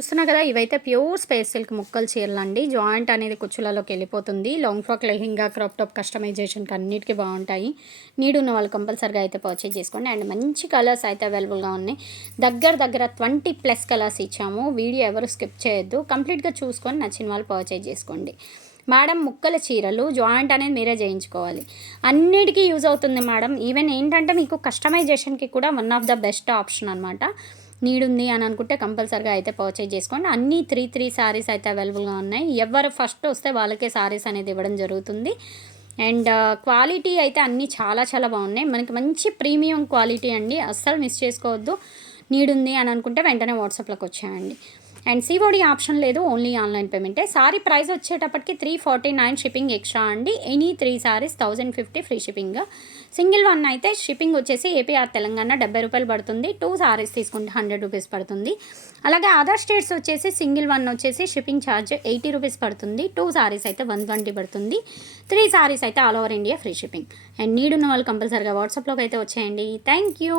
చూస్తున్నా కదా, ఇవైతే ప్యూర్ స్పేస్ సిల్క్ ముక్కలు చీరలండి. జాయింట్ అనేది కుచ్చులలోకి వెళ్ళిపోతుంది. Long frock, lehenga, crop top కస్టమైజేషన్కి అన్నిటికీ బాగుంటాయి. నీడ్ ఉన్న వాళ్ళు కంపల్సరీగా అయితే పర్చేజ్ చేసుకోండి. అండ్ మంచి కలర్స్ అయితే అవైలబుల్గా ఉన్నాయి. దగ్గర 20+ కలర్స్ ఇచ్చాము. వీడియో ఎవరు స్కిప్ చేయొద్దు, కంప్లీట్గా చూసుకొని నచ్చిన వాళ్ళు పర్చేజ్ చేసుకోండి. మేడం ముక్కల చీరలు జాయింట్ అనేది మీరే చేయించుకోవాలి. అన్నిటికీ యూజ్ అవుతుంది మేడం. ఈవెన్ ఏంటంటే మీకు కస్టమైజేషన్కి కూడా one of the best option అనమాట. నీడ్ ఉంది అని అనుకుంటే కంపల్సరీగా అయితే పర్చేజ్ చేసుకోండి. అన్నీ 3 శారీస్ అయితే అవైలబుల్గా ఉన్నాయి. ఎవరు ఫస్ట్ వస్తే వాళ్ళకే శారీస్ అనేది ఇవ్వడం జరుగుతుంది. అండ్ క్వాలిటీ అయితే అన్నీ చాలా బాగున్నాయి. మనకి మంచి ప్రీమియం క్వాలిటీ అండి, అస్సలు మిస్ చేసుకోవద్దు. నీడ్ ఉంది అని అనుకుంటే వెంటనే వాట్సాప్లోకి వచ్చేయండి. అండ్ సిఓడి ఆప్షన్ లేదు, ఓన్లీ ఆన్లైన్ పేమెంటే. సారీ ప్రైస్ వచ్చేటప్పటికి 349 షిప్పింగ్ ఎక్స్ట్రా అండి. Any 3 saris 1050 free shipping. Single one అయితే షిప్పింగ్ వచ్చేసి ఏపీ ఆర్ తెలంగాణ 70 రూపాయలు పడుతుంది. 2 సారీస్ తీసుకుంటే 100 రూపీస్ పడుతుంది. అలాగే అదర్ స్టేట్స్ వచ్చేసి సింగిల్ వన్ వచ్చేసి షిప్పింగ్ ఛార్జ్ 80 రూపీస్ పడుతుంది. 2 సారీస్ అయితే 120 పడుతుంది. 3 సారీస్ అయితే all over India free shipping. And need ఉన్న వాళ్ళు కంపల్సరీగా వాట్సాప్లోకి అయితే వచ్చేయండి. Thank you.